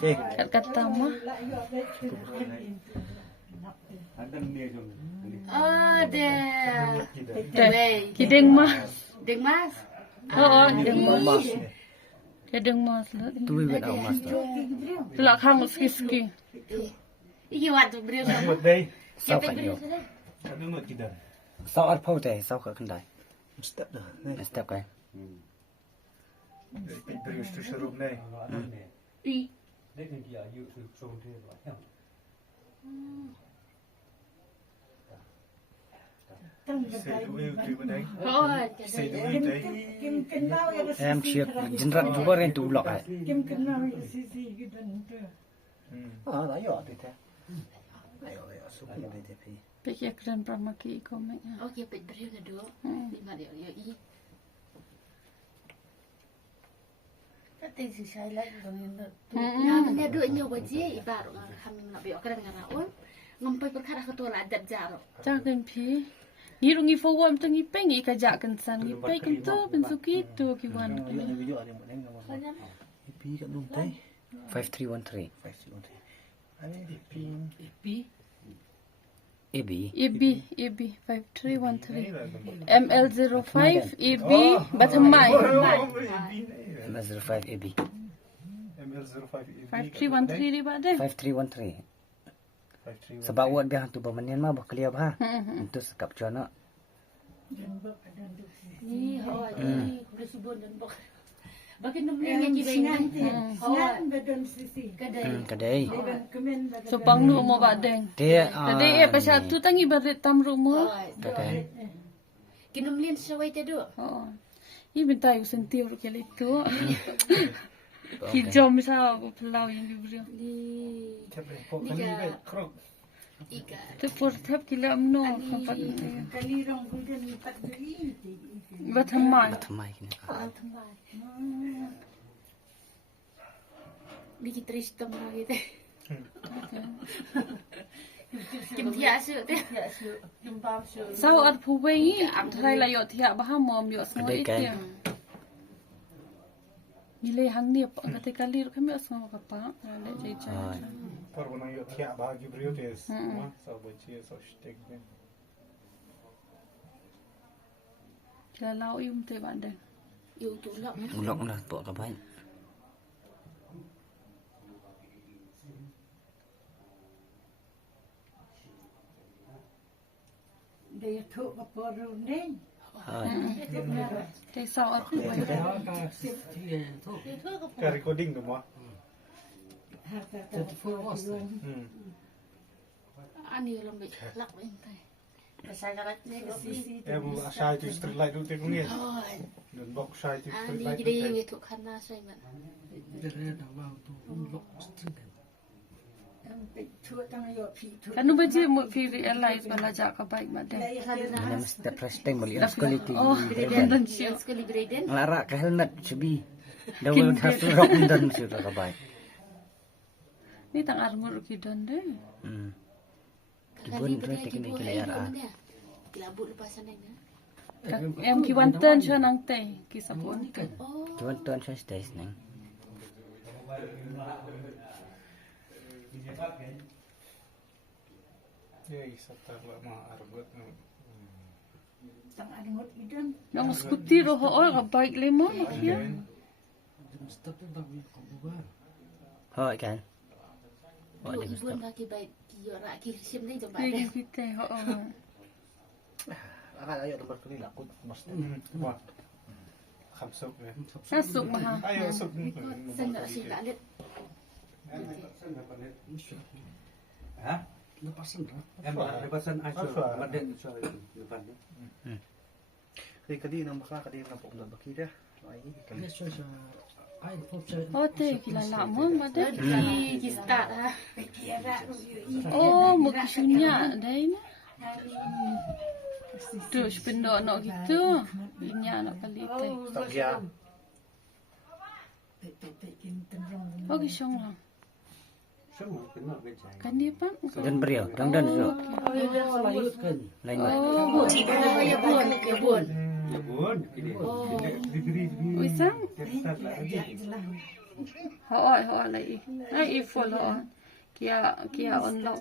Kat kata mah. Oh, Kideng mah. Deng Mas. Oh, deng mas. Ya deng mas lah. Tu bibit au mas tu. Lah kang ski. Iki wat beliau sama. Một đây, Sao Siapa phải beliau nhiều? sudah? nó ngồi kỳ đần. Sao ăn phô thế? Sao khởi khăn đại? Step dah. Này, Step cái. beri stu serum này. I. Xây đủ yêu từ bên đấy. Oh, Xây đủ yêu đấy. Em siap jenrat juga kan tu blok ai. Đấy rồi thì thế. Đấy rồi, số kia đây thế thì. Pikir keren pramaki komik. Oke, pet beliau kedua. 5 dia I. Tapi si saya lagi dengan Nah, mana dua nyawa baji ibarat kami nak biar kadang kadang raun. Ngompai perkara ketua lah adat jaro. Jangan pi. Ngirungi fawam tu ngipai ngi kajak kensan ngipai kentu bensuki tu kiwan. Ví dụ như bọn em ngồi. Pi cái đúng thế. 5313. Phải chịu thế. Anh pi. AB. EB 5313 ML05 EB Batamai MS05 AB. ML05 5313 di ba deh? 5313. 53. Sebab buat dia tu bermenian mah berkelia bah. Itu sekap cuana. Ni, oh, ni boleh subun dan bok. Bagi nombor yang kita Kadai. So pang nu mo ba deng. Dia Tadi pasal tu tangi barit tam rumah. Kadai. Kinomlin sawai tadi. Oh. Ini minta eu sentir o que ele tu. Hijau misal aku pelau yang diberi. Di Chấp này, cô cái này vậy. Không. Iga. Tu por tap kila amno kapat. Batamai. Batamai kini. Di kita ristom lagi teh. Kim tiasa teh. Sao at puwei thai la yo thia ba mom yo so Kadai kan. itia. Nilai hang ni pa kate kalir kami asma ka pa. Le jai jai. Par bọn anh thiạ ba cái brio thế. Mà sao bây giờ sao stick này. Kila lau yum te ba deng. Yêu tu lok. Ulok lah buat kabai. dia tu apa running. Te sao at puwei. Cái recording đúng không? Ani lambe lak ba intay. Em sai từ street light đúng thế cũng nghe. Đừng bọc sai từ street Ani light. jadi we tu kana sai man. Thua tăng yo phi thua. Kanu ba je mo fi realize bala ja ka baik ma deng. Ini mesti first time beli sekali ti. Oh, dan siu. Sekali breden. Lara ke helmet sebi. Dawal hasu rock dan sudah kabai. Ni tang armor kidan deh. Kibun tu teknik layar ah. Kilabut lepasan ni. Em kiwantan siya nang te kisapon. Oh. Cuman tuan saya stay neng. Đây sắp tới là mà arbet. Tang angot idan. Nang skuti ro ho ka baik le mo kia. Hoi kan. Dua ibuan kaki baik kiyo rak kiri sim ni jomba Tinggi deh. kita ho. Akan ayo tempat kali lakut mesti. Wah. Kham sop ya. Masuk mah. Ayo sop. Sen nak sila lit. Hả? Em bảo lepasan Aisyah, Madin Aisyah depan ni. Thì cái đi nó mặc cái đi nó bụng nó baki dah. Oh te kila la mo ma de. Di start ha. Oh mo kisunya dai na. Tu spendo no gitu. Inya no kali te. Tak dia. Oh kisong lang. Semua kena becai. Kan dia pa. Dan beriau, dan tu. Lain mat. Oh, Ya buan, ya buan. Ya bun, kini. Degree. wisang. Start lah. Họ lại full họ. Kia on long